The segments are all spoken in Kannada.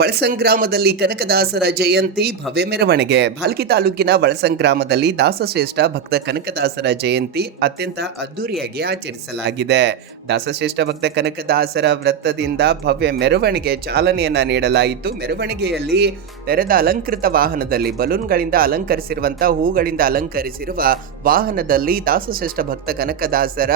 ಬಳಸಂಗ್ರಾಮದಲ್ಲಿ ಕನಕದಾಸರ ಜಯಂತಿ ಭವ್ಯ ಮೆರವಣಿಗೆ. ಭಾಲ್ಕಿ ತಾಲೂಕಿನ ಬಳಸಂಗ್ರಾಮದಲ್ಲಿ ದಾಸಶ್ರೇಷ್ಠ ಭಕ್ತ ಕನಕದಾಸರ ಜಯಂತಿ ಅತ್ಯಂತ ಅದ್ದೂರಿಯಾಗಿ ಆಚರಿಸಲಾಗಿದೆ. ದಾಸಶ್ರೇಷ್ಠ ಭಕ್ತ ಕನಕದಾಸರ ವೃತ್ತದಿಂದ ಭವ್ಯ ಮೆರವಣಿಗೆ ಚಾಲನೆಯನ್ನ ನೀಡಲಾಯಿತು. ಮೆರವಣಿಗೆಯಲ್ಲಿ ತೆರೆದ ಅಲಂಕೃತ ವಾಹನದಲ್ಲಿ ಬಲೂನ್ಗಳಿಂದ ಅಲಂಕರಿಸಿರುವಂತಹ ಹೂಗಳಿಂದ ಅಲಂಕರಿಸಿರುವ ವಾಹನದಲ್ಲಿ ದಾಸಶ್ರೇಷ್ಠ ಭಕ್ತ ಕನಕದಾಸರ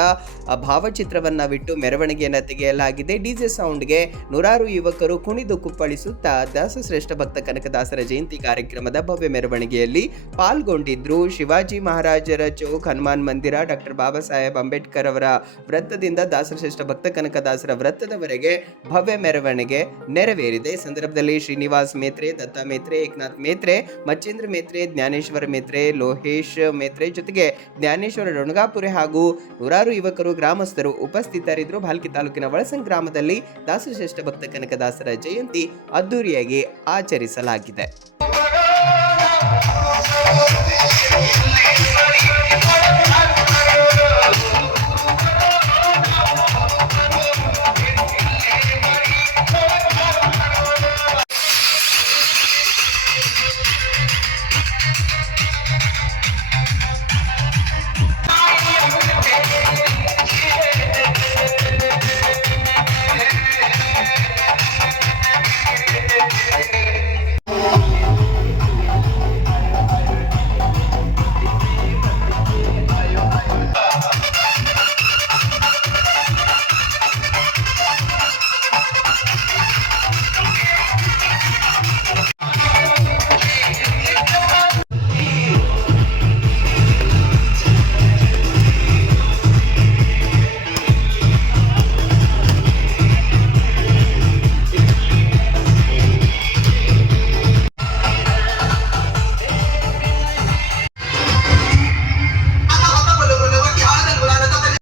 ಭಾವಚಿತ್ರವನ್ನ ಬಿಟ್ಟು ಮೆರವಣಿಗೆಯನ್ನು ತೆಗೆಯಲಾಗಿದೆ. ಡಿಜೆ ಸೌಂಡ್ಗೆ ನೂರಾರು ಯುವಕರು ಕುಣಿದು ಕುಪ್ಪಳಿಸುತ್ತಾ ದಾಸಶ್ರೇಷ್ಠ ಭಕ್ತ ಕನಕದಾಸರ ಜಯಂತಿ ಕಾರ್ಯಕ್ರಮದ ಭವ್ಯ ಮೆರವಣಿಗೆಯಲ್ಲಿ ಪಾಲ್ಗೊಂಡಿದ್ರು. ಶಿವಾಜಿ ಮಹಾರಾಜರ ಚೌಕ್, ಹನುಮಾನ್ ಮಂದಿರ, ಡಾಕ್ಟರ್ ಬಾಬಾ ಸಾಹೇಬ್ ಅಂಬೇಡ್ಕರ್ ಅವರ ವೃತ್ತದಿಂದ ದಾಸಶ್ರೇಷ್ಠ ಭಕ್ತ ಕನಕದಾಸರ ವೃತ್ತದವರೆಗೆ ಭವ್ಯ ಮೆರವಣಿಗೆ ನೆರವೇರಿದೆ. ಸಂದರ್ಭದಲ್ಲಿ ಶ್ರೀನಿವಾಸ್ ಮೇತ್ರೆ, ದತ್ತ ಮೇತ್ರೆ, ಏಕನಾಥ್ ಮೇತ್ರೆ, ಮಚ್ಚೇಂದ್ರ ಮೇತ್ರೆ, ಜ್ಞಾನೇಶ್ವರ ಮೇತ್ರೆ, ಲೋಹೇಶ್ ಮೇತ್ರೆ ಜೊತೆಗೆ ಜ್ಞಾನೇಶ್ವರ ಡೊಣಗಾಪುರೆ ಹಾಗೂ ನೂರಾರು ಯುವಕರು, ಗ್ರಾಮಸ್ಥರು ಉಪಸ್ಥಿತರಿದ್ದರು. ಭಾಲ್ಕಿ ತಾಲೂಕಿನ ಬಳಸಂಗ್ ಗ್ರಾಮದಲ್ಲಿ ದಾಸಶ್ರೇಷ್ಠ ಭಕ್ತ ಕನಕದಾಸರ ಜಯಂತಿ ಅದ್ದೂರಿಯಾಗಿ ಆಚರಿಸಲಾಗಿದೆ.